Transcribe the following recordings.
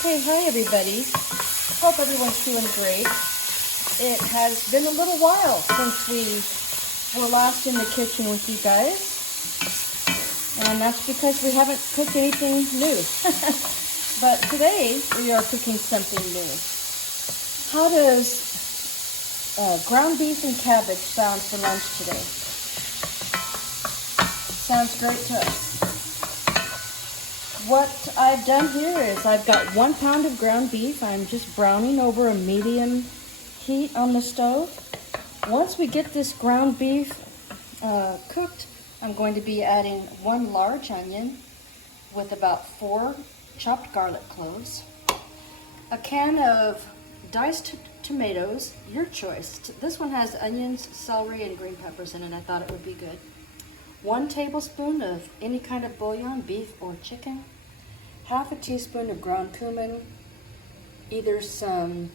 Okay, hi everybody. Hope everyone's doing great. It has been a little while since we were last in the kitchen with you guys. And that's because we haven't cooked anything new. But today we are cooking something new. How does ground beef and cabbage sound for lunch today? Sounds great to us. What I've done here is I've got 1 pound of ground beef. I'm just browning over a medium heat on the stove. Once we get this ground beef cooked, I'm going to be adding 1 large onion with about 4 chopped garlic cloves, a can of diced tomatoes, your choice. This one has onions, celery, and green peppers in it. I thought it would be good. 1 tablespoon of any kind of bouillon, beef or chicken. Half a teaspoon of ground cumin, either some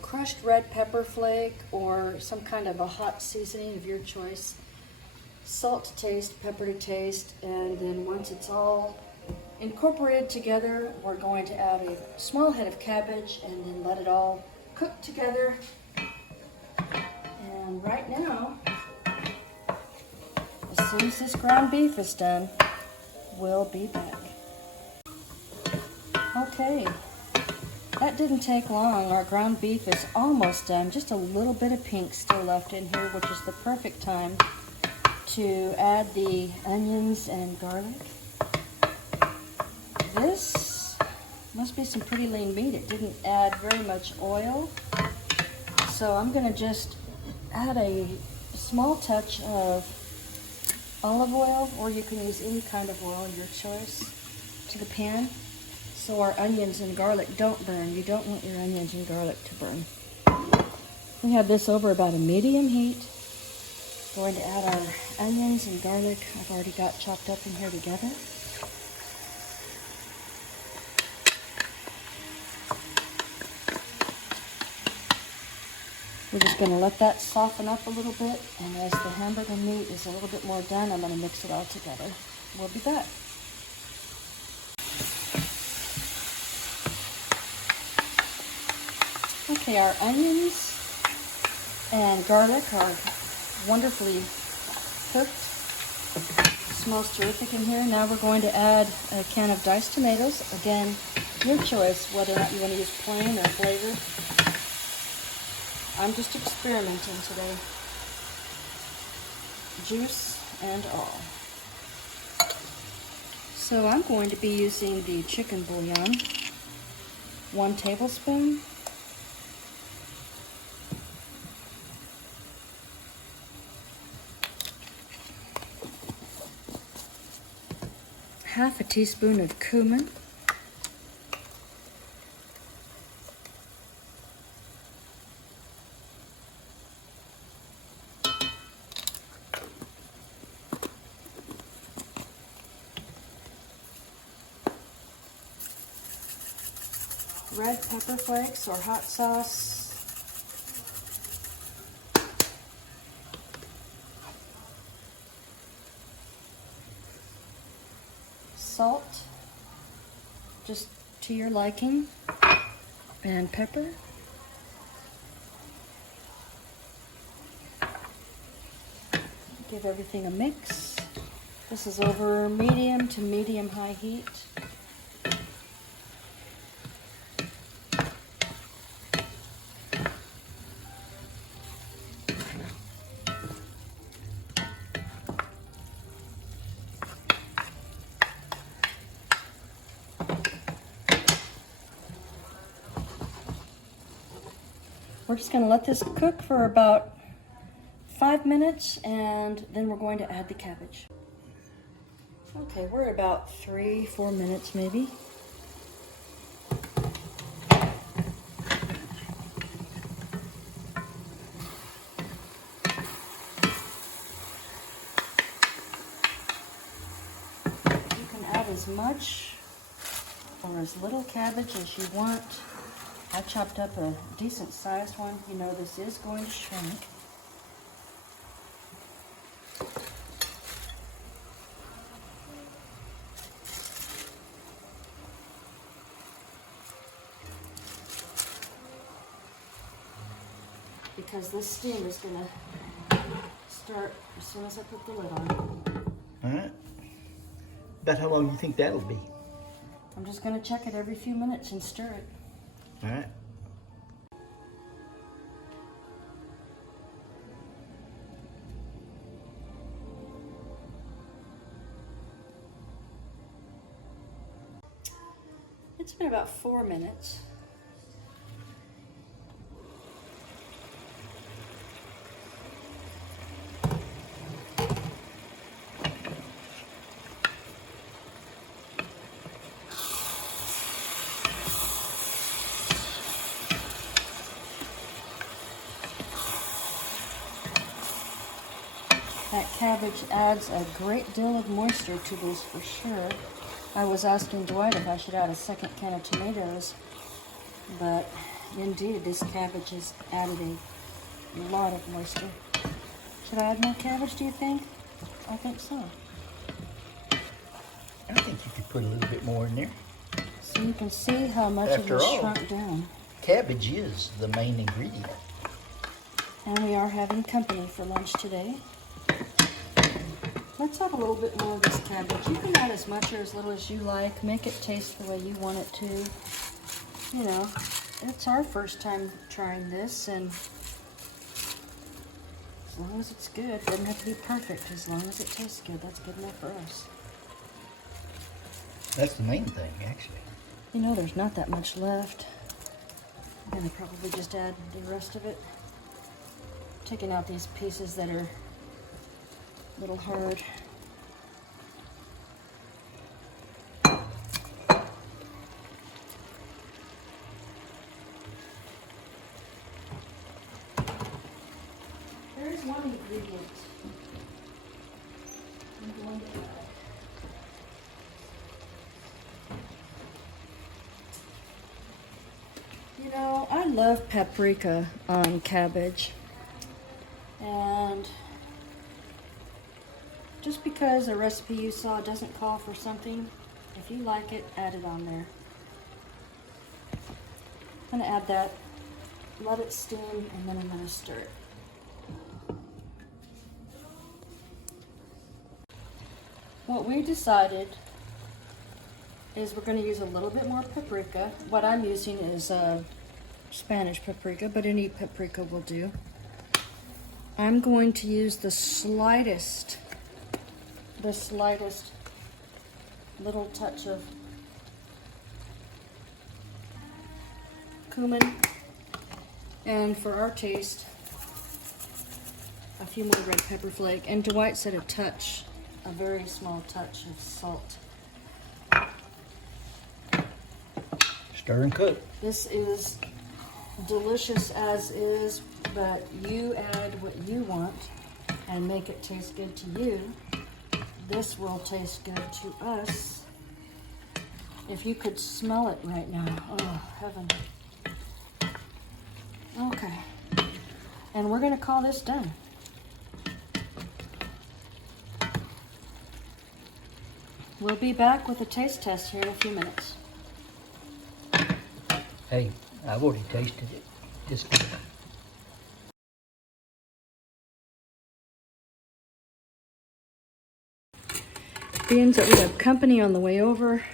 crushed red pepper flake or some kind of a hot seasoning of your choice. Salt to taste, pepper to taste, and then once it's all incorporated together, we're going to add a small head of cabbage and then let it all cook together. And right now, as soon as this ground beef is done, we'll be back. Okay, that didn't take long. Our ground beef is almost done. Just a little bit of pink still left in here, which is the perfect time to add the onions and garlic. This must be some pretty lean meat. It didn't add very much oil. So I'm going to just add a small touch of olive oil, or you can use any kind of oil, your choice, to the pan, so our onions and garlic don't burn. You don't want your onions and garlic to burn. We have this over about a medium heat. Going to add our onions and garlic I've already got chopped up in here together. We're just going to let that soften up a little bit, and as the hamburger meat is a little bit more done, I'm going to mix it all together. We'll be back. Okay, our onions and garlic are wonderfully cooked. It smells terrific in here. Now we're going to add a can of diced tomatoes. Again, your choice whether or not you want to use plain or flavored. I'm just experimenting today. Juice and all. So I'm going to be using the chicken bouillon. 1 tablespoon. Half a teaspoon of cumin. Red pepper flakes or hot sauce. Salt, just to your liking, and pepper. Give everything a mix. This is over medium to medium-high heat. We're just going to let this cook for about 5 minutes, and then we're going to add the cabbage. Okay, we're at about 3-4 minutes maybe. You can add as much or as little cabbage as you want. I chopped up a decent sized one. You know this is going to shrink. because this steam is gonna start as soon as I put the lid on. All right. About how long do you think that'll be? I'm just gonna check it every few minutes and stir it. All right. It's been about 4 minutes. That cabbage adds a great deal of moisture to this for sure. I was asking Dwight if I should add a second can of tomatoes, but indeed this cabbage has added a lot of moisture. Should I add more cabbage, do you think? I think so. I think you could put a little bit more in there. So you can see how much After it has all, shrunk down. Cabbage is the main ingredient. And we are having company for lunch today. Let's add a little bit more of this cabbage. You can add as much or as little as you like. Make it taste the way you want it to. You know, it's our first time trying this, and as long as it's good, it doesn't have to be perfect. As long as it tastes good, that's good enough for us. That's the main thing, actually. You know, there's not that much left. I'm gonna probably just add the rest of it. Taking out these pieces that are a little hard. There is one ingredient I'm going to add. You know, I love paprika on cabbage, and just because a recipe you saw doesn't call for something, if you like it, add it on there. I'm gonna add that, let it steam, and then I'm gonna stir it. What we decided is we're gonna use a little bit more paprika. What I'm using is Spanish paprika, but any paprika will do. I'm going to use the slightest little touch of cumin, and for our taste, a few more red pepper flake, and Dwight said a very small touch of salt. Stir and cook. This is delicious as is, but you add what you want and make it taste good to you. This will taste good to us. If you could smell it right now. Oh, heaven. Okay. And we're gonna call this done. We'll be back with a taste test here in a few minutes. Hey, I've already tasted it. It's good. Being that we have company on the way over,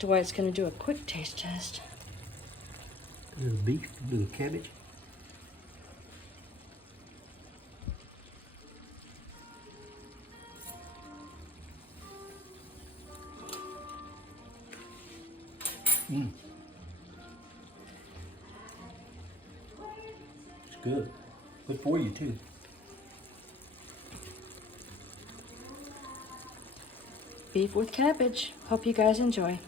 Dwight's going to do a quick taste test. A little beef, a little cabbage. It's good. Good for you too. Beef with cabbage. Hope you guys enjoy.